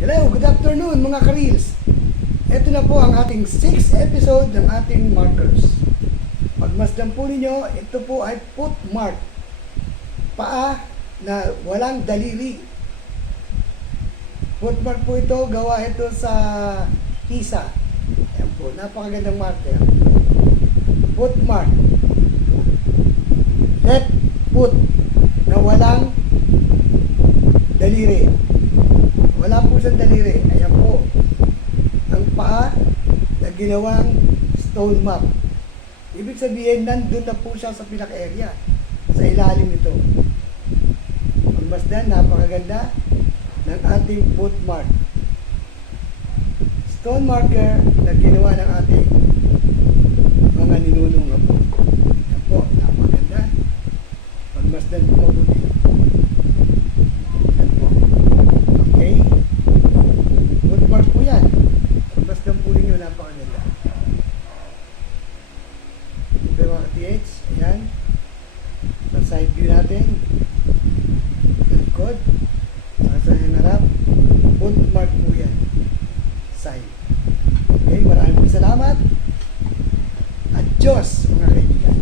Hello, good afternoon mga ka-reels. Ito na po ang ating 6th episode ng ating markers. Pagmasdan po ninyo, ito po ay footmark. Paa na walang daliri. Footmark po ito, gawa ito sa hisa. Ayan po, napakagandang marker. Footmark. Left foot na walang daliri. Wala po siyang daliri. Ayan po. Ang paa na ginawang stone map. Ibig sabihin, nandun na po siya sa pinaka-area. Sa ilalim nito. Pagmasdan, napakaganda ng ating footmark. Stone marker na ginawa ng ating mga ninunong na po. Ayan po, napakaganda. Pagmasdan po mabuti. Ayan po. Okay? Footmark po yan. Pagmasdan po ninyo, napakaganda. Ito mga ka-TH. Ayan. Sa side view natin. Sa likod. Sa harap. Footmark po yan. Side. Okay, maraming salamat. At Diyos, mga kaibigan.